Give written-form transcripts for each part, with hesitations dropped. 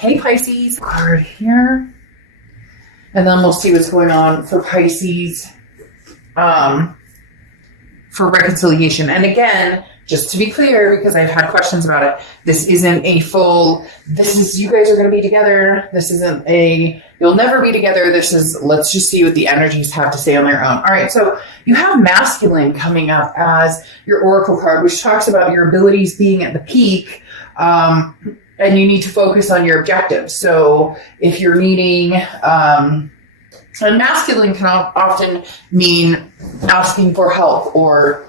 Hey, Pisces, card here. And then we'll see what's going on for Pisces for reconciliation. And again, just to be clear, because I've had questions about it, this isn't a full, this is, you guys are going to be together. This isn't a, you'll never be together. This is, let's just see what the energies have to say on their own. All right, so you have masculine coming up as your oracle card, which talks about your abilities being at the peak, and you need to focus on your objectives. So if you're needing, and masculine can often mean asking for help or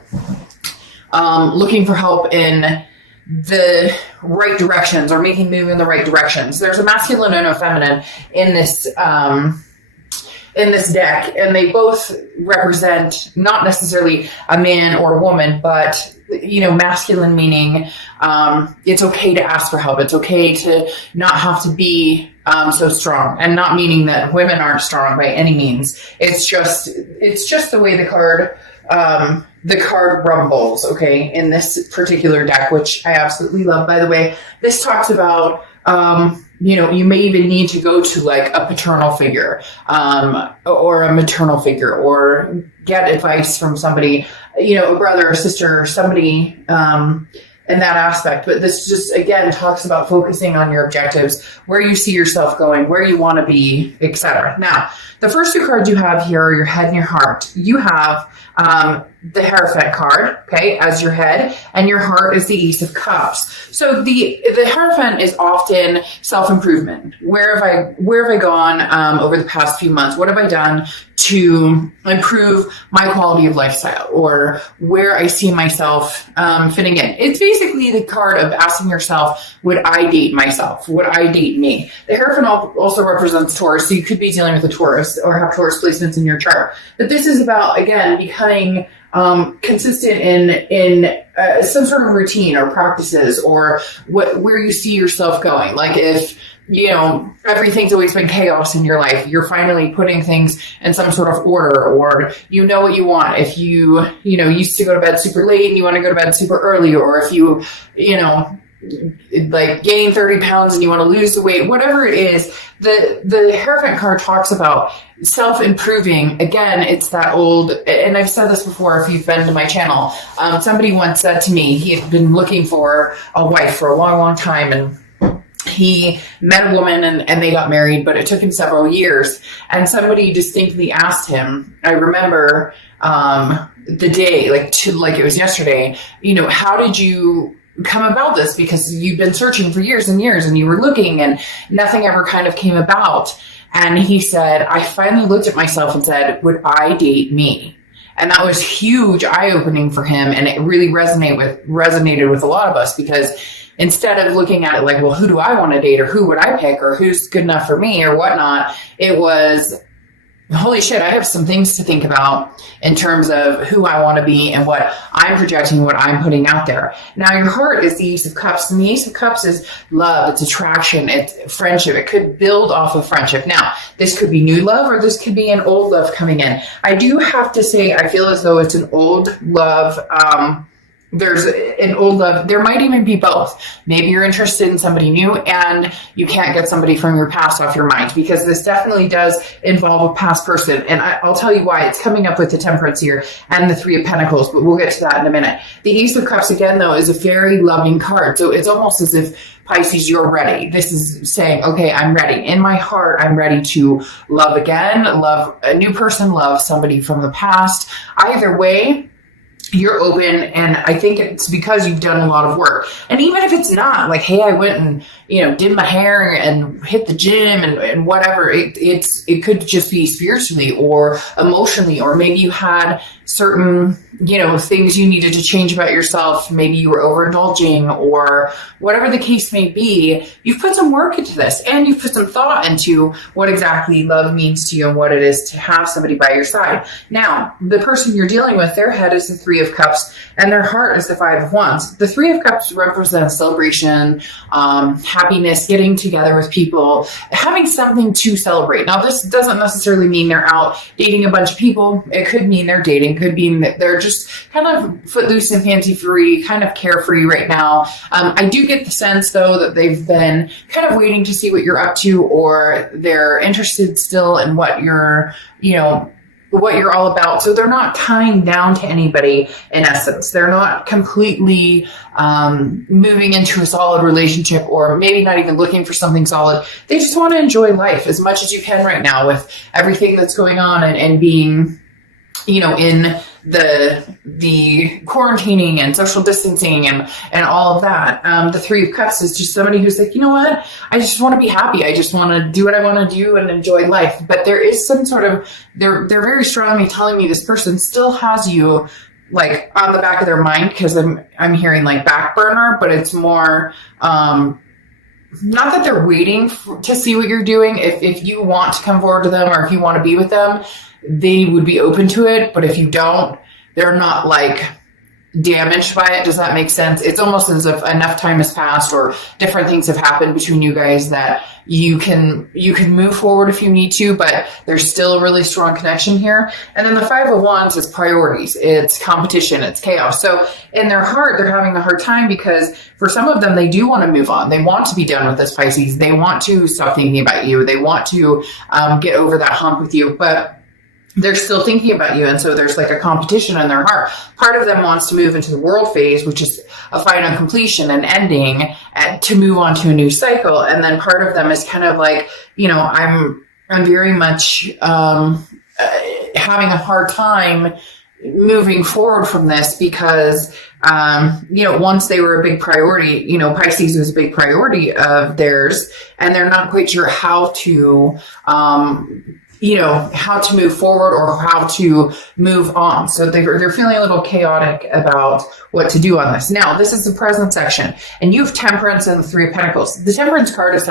looking for help in the right directions or making move in the right directions. There's a masculine and a feminine in this deck, and they both represent not necessarily a man or a woman, but masculine meaning it's okay to ask for help. It's okay to not have to be so strong, and not meaning that women aren't strong by any means. It's just the way the card rumbles, okay, in this particular deck, which I absolutely love, by the way. This talks about, you may even need to go to like a paternal figure, or a maternal figure, or get advice from somebody, a brother or sister or somebody, in that aspect. But this just, again, talks about focusing on your objectives, where you see yourself going, where you want to be, etc. Now, the first two cards you have here are your head and your heart. You have the Hierophant card, okay, as your head, and your heart is the Ace of Cups. So the Hierophant is often self-improvement. Where have I gone over the past few months? What have I done to improve my quality of lifestyle, or where I see myself fitting in? It's basically the card of asking yourself, would I date myself? Would I date me? The Hierophant also represents Taurus, so you could be dealing with a Taurus or have Taurus placements in your chart. But this is about, again, becoming consistent in some sort of routine or practices, or where you see yourself going. Like if, everything's always been chaos in your life, you're finally putting things in some sort of order, or you know what you want. If you, used to go to bed super late and you want to go to bed super early, or if you, like gain 30 pounds and you want to lose the weight, whatever it is, the Hierophant card talks about self-improving. Again, it's that old, and I've said this before if you've been to my channel, somebody once said to me, he had been looking for a wife for a long, long time, and he met a woman and they got married, but it took him several years. And somebody distinctly asked him, I remember the day, like it was yesterday, how did you come about this? Because you've been searching for years and years, and you were looking, and nothing ever kind of came about. And he said, I finally looked at myself and said, would I date me? And that was huge eye-opening for him. And it really resonated with a lot of us, because instead of looking at it like, well, who do I want to date, or who would I pick, or who's good enough for me, or whatnot, it was, holy shit, I have some things to think about in terms of who I want to be and what I'm projecting, what I'm putting out there. Now, your heart is the Ace of Cups, and the Ace of Cups is love, it's attraction, it's friendship. It could build off of friendship. Now, this could be new love, or this could be an old love coming in. I do have to say, I feel as though it's an old love. There's an old love. There might even be both. Maybe you're interested in somebody new and you can't get somebody from your past off your mind, because this definitely does involve a past person. And I'll tell you why. It's coming up with the Temperance here and the Three of Pentacles, but we'll get to that in a minute. The Ace of Cups, again, though, is a very loving card. So it's almost as if, Pisces, you're ready. This is saying, okay, I'm ready. In my heart, I'm ready to love again, love a new person, love somebody from the past. Either way, you're open, and I think it's because you've done a lot of work. And even if it's not, like, hey, I went and, did my hair and hit the gym and whatever, it could just be spiritually or emotionally, or maybe you had certain, things you needed to change about yourself. Maybe you were overindulging, or whatever the case may be. You've put some work into this, and you've put some thought into what exactly love means to you and what it is to have somebody by your side. Now, the person you're dealing with, their head is the Three of Cups and their heart is the Five of Wands. The Three of Cups represents celebration, happiness, getting together with people, having something to celebrate. Now, this doesn't necessarily mean they're out dating a bunch of people. It could mean they're dating, could mean that they're just kind of footloose and fancy free, kind of carefree right now. I do get the sense, though, that they've been kind of waiting to see what you're up to, or they're interested still in what you're, what you're all about. So they're not tying down to anybody in essence. They're not completely moving into a solid relationship, or maybe not even looking for something solid. They just want to enjoy life as much as you can right now with everything that's going on, and being, in the quarantining and social distancing and all of that. The Three of Cups is just somebody who's like, you know what? I just want to be happy. I just want to do what I want to do and enjoy life. But there is some sort of, they're very strongly telling me this person still has you like on the back of their mind, because I'm hearing like back burner, but it's more, not that they're waiting to see what you're doing. If you want to come forward to them, or if you want to be with them, they would be open to it. But if you don't, they're not like damaged by it. Does that make sense? It's almost as if enough time has passed, or different things have happened between you guys, that you can move forward if you need to, but there's still a really strong connection here. And then the Five of Wands is priorities. It's competition. It's chaos. So in their heart, they're having a hard time, because for some of them, they do want to move on. They want to be done with this, Pisces. They want to stop thinking about you. They want to get over that hump with you, but they're still thinking about you. And so there's like a competition in their heart. Part of them wants to move into the world phase, which is a final completion and ending, to move on to a new cycle. And then part of them is kind of like, I'm very much having a hard time moving forward from this, because once they were a big priority, Pisces was a big priority of theirs, and they're not quite sure how to how to move forward, or how to move on. So they're feeling a little chaotic about what to do on this. Now, this is the present section, and you have Temperance and the Three of Pentacles. The Temperance card is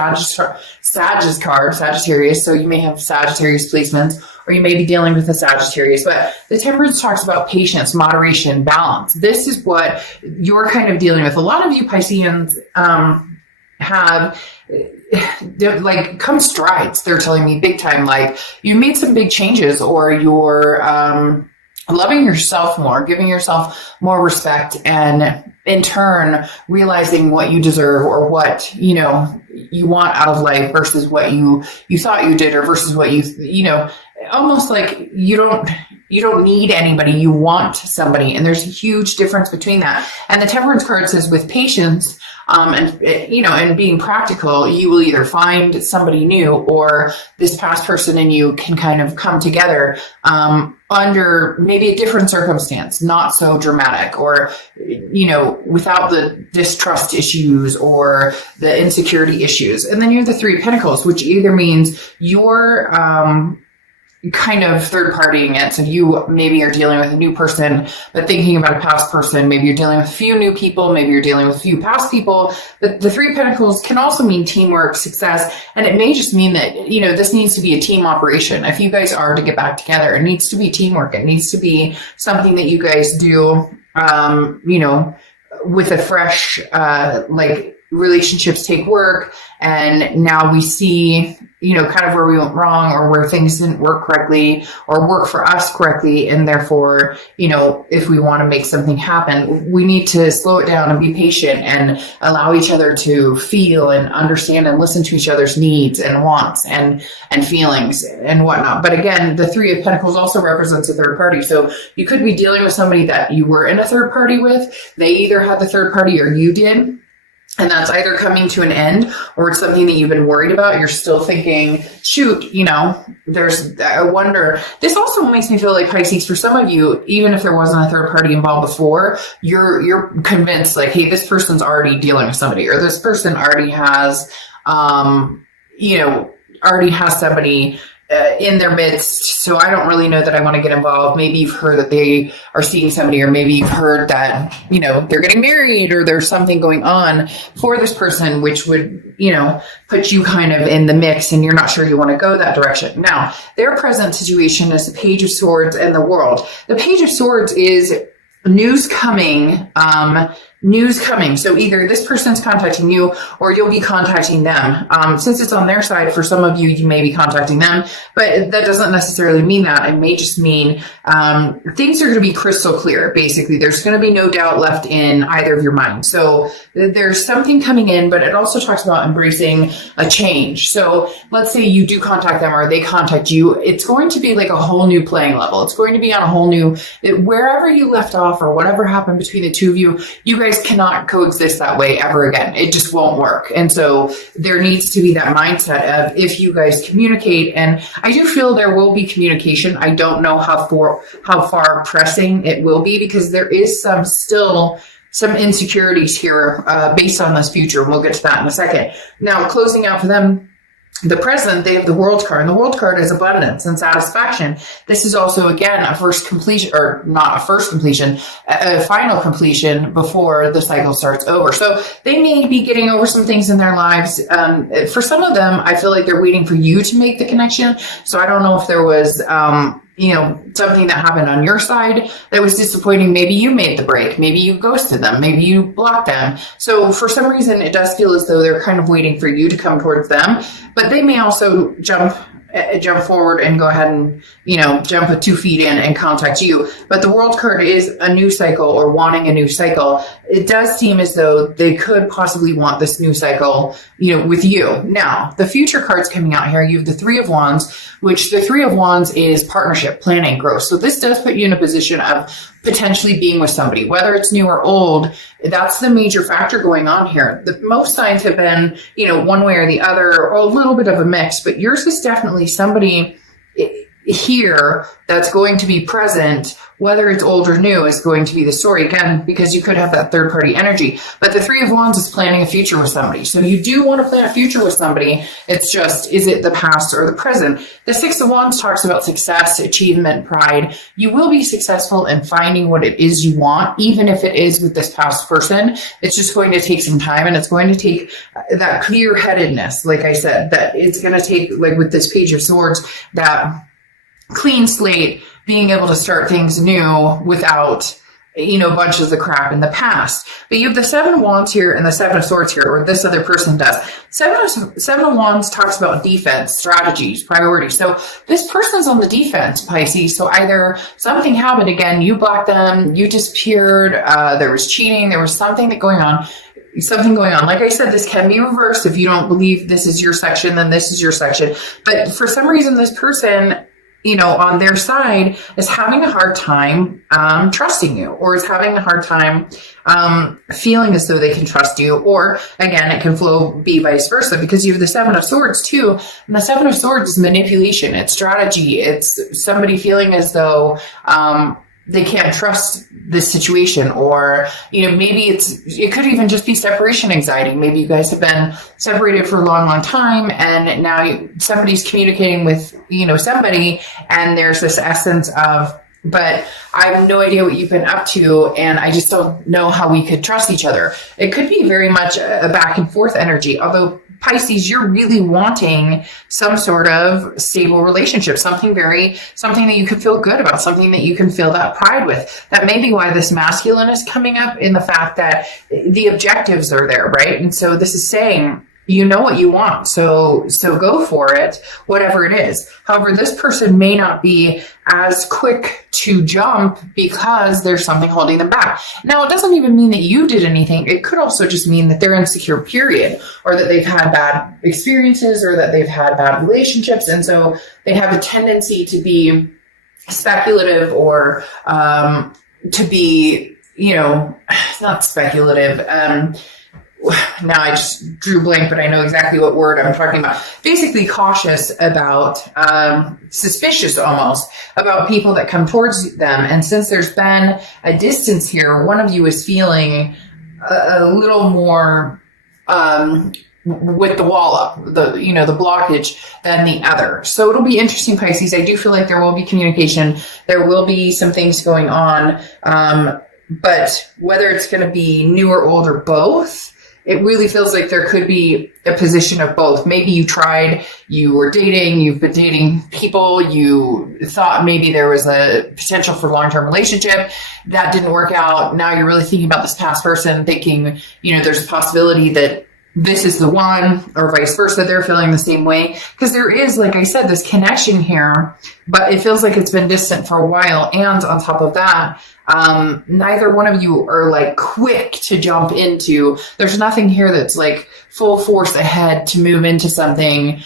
Sagittarius, so you may have Sagittarius placements, or you may be dealing with a Sagittarius, but the Temperance talks about patience, moderation, balance. This is what you're kind of dealing with. A lot of you Pisceans have like come strides. They're telling me big time, like you made some big changes, or you're loving yourself more, giving yourself more respect, and in turn realizing what you deserve, or what you want out of life, versus what you thought you did, or versus what almost like you don't need anybody, you want somebody. And there's a huge difference between that. And the Temperance card says, with patience and being practical, you will either find somebody new, or this past person and you can kind of come together under maybe a different circumstance, not so dramatic, or without the distrust issues or the insecurity issues. And then you have the Three of Pentacles, which either means you're kind of third partying it. So you maybe are dealing with a new person, but thinking about a past person. Maybe you're dealing with a few new people. Maybe you're dealing with a few past people. But the Three of Pentacles can also mean teamwork, success. And it may just mean that, this needs to be a team operation. If you guys are to get back together, it needs to be teamwork. It needs to be something that you guys do, with a fresh, relationships take work. And now we see, kind of where we went wrong, or where things didn't work correctly or work for us correctly. And therefore, if we want to make something happen, we need to slow it down and be patient and allow each other to feel and understand and listen to each other's needs and wants and feelings and whatnot. But again, the Three of Pentacles also represents a third party. So you could be dealing with somebody that you were in a third party with. They either had the third party or you did. And that's either coming to an end, or it's something that you've been worried about. You're still thinking, shoot, I wonder. This also makes me feel like, Pisces, for some of you, even if there wasn't a third party involved before, you're convinced like, hey, this person's already dealing with somebody, or this person already has, somebody in their midst. So I don't really know that I want to get involved. Maybe you've heard that they are seeing somebody, or maybe you've heard that, they're getting married, or there's something going on for this person, which would, put you kind of in the mix, and you're not sure you want to go that direction. Now, their present situation is the Page of Swords and the World. The Page of Swords is news coming, news coming. So either this person's contacting you or you'll be contacting them. Since it's on their side, for some of you, you may be contacting them, but that doesn't necessarily mean that. It may just mean things are going to be crystal clear. Basically, there's going to be no doubt left in either of your minds. So there's something coming in, but it also talks about embracing a change. So let's say you do contact them or they contact you. It's going to be like a whole new playing level. It's going to be on a whole new, wherever you left off or whatever happened between the two of you, you guys cannot coexist that way ever again. It just won't work. And so there needs to be that mindset of if you guys communicate, and I do feel there will be communication. I don't know how far pressing it will be, because there is still some insecurities here based on this future. We'll get to that in a second. Now, closing out for them, the present, they have the World card, and the World card is abundance and satisfaction. This is also, again, a first completion, or not a first completion, a final completion before the cycle starts over. So they may be getting over some things in their lives. For some of them, I feel like they're waiting for you to make the connection. So I don't know if there was, something that happened on your side that was disappointing. Maybe you made the break. Maybe you ghosted them. Maybe you blocked them. So for some reason, it does feel as though they're kind of waiting for you to come towards them, but they may also jump forward and go ahead and, jump with 2 feet in and contact you. But the World card is a new cycle, or wanting a new cycle. It does seem as though they could possibly want this new cycle, with you. Now, the future cards coming out here, you have the 3 of Wands, which the 3 of Wands is partnership, planning, growth. So this does put you in a position of potentially being with somebody, whether it's new or old. That's the major factor going on here. Most signs have been, one way or the other, or a little bit of a mix, but yours is definitely somebody here that's going to be present. Whether it's old or new is going to be the story, again, because you could have that third party energy. But the 3 of Wands is planning a future with somebody. So you do want to plan a future with somebody. It's just, is it the past or the present? The 6 of Wands talks about success, achievement, pride. You will be successful in finding what it is you want, even if it is with this past person. It's just going to take some time, and it's going to take that clear-headedness, like I said, that it's going to take, like with this Page of Swords, that clean slate, being able to start things new without, bunches of crap in the past. But you have the 7 of Wands here and the 7 of Swords here, or this other person does. 7 of Wands talks about defense, strategies, priorities. So this person's on the defense, Pisces. So either something happened again, you blocked them, you disappeared, there was cheating, there was something going on. Like I said, this can be reversed. If you don't believe this is your section, then this is your section. But for some reason, this person, on their side, is having a hard time trusting you, or is having a hard time feeling as though they can trust you. Or again, it can be vice versa, because you have the 7 of Swords too. And the 7 of Swords is manipulation. It's strategy. It's somebody feeling as though they can't trust this situation, or, maybe it could even just be separation anxiety. Maybe you guys have been separated for a long, long time, and now somebody's communicating with, somebody, and there's this essence of, but I have no idea what you've been up to, and I just don't know how we could trust each other. It could be very much a back and forth energy, although Pisces, you're really wanting some sort of stable relationship, something that you can feel good about, something that you can feel that pride with. That may be why this masculine is coming up, in the fact that the objectives are there, right? And so this is saying, you know what you want, so go for it, whatever it is. However, this person may not be as quick to jump because there's something holding them back. Now, it doesn't even mean that you did anything. It could also just mean that they're insecure, period, or that they've had bad experiences, or that they've had bad relationships, and so they have a tendency to be speculative, or to be, not speculative. Now I just drew blank, but I know exactly what word I'm talking about. Basically cautious about, suspicious almost, about people that come towards them. And since there's been a distance here, one of you is feeling a little more, with the wall up, the blockage, than the other. So it'll be interesting, Pisces. I do feel like there will be communication. There will be some things going on. But whether it's going to be new or old or both, it really feels like there could be a position of both. Maybe you were dating, you've been dating people, you thought maybe there was a potential for long-term relationship. That didn't work out. Now you're really thinking about this past person, thinking, there's a possibility that this is the one, or vice versa. They're feeling the same way. Because there is, like I said, this connection here, but it feels like it's been distant for a while. And on top of that, neither one of you are like quick to jump into. There's nothing here that's like full force ahead to move into something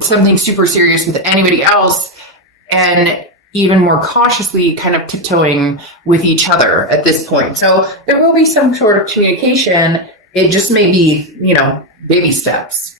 super serious with anybody else, and even more cautiously kind of tiptoeing with each other at this point. So there will be some sort of communication. It just may be, baby steps.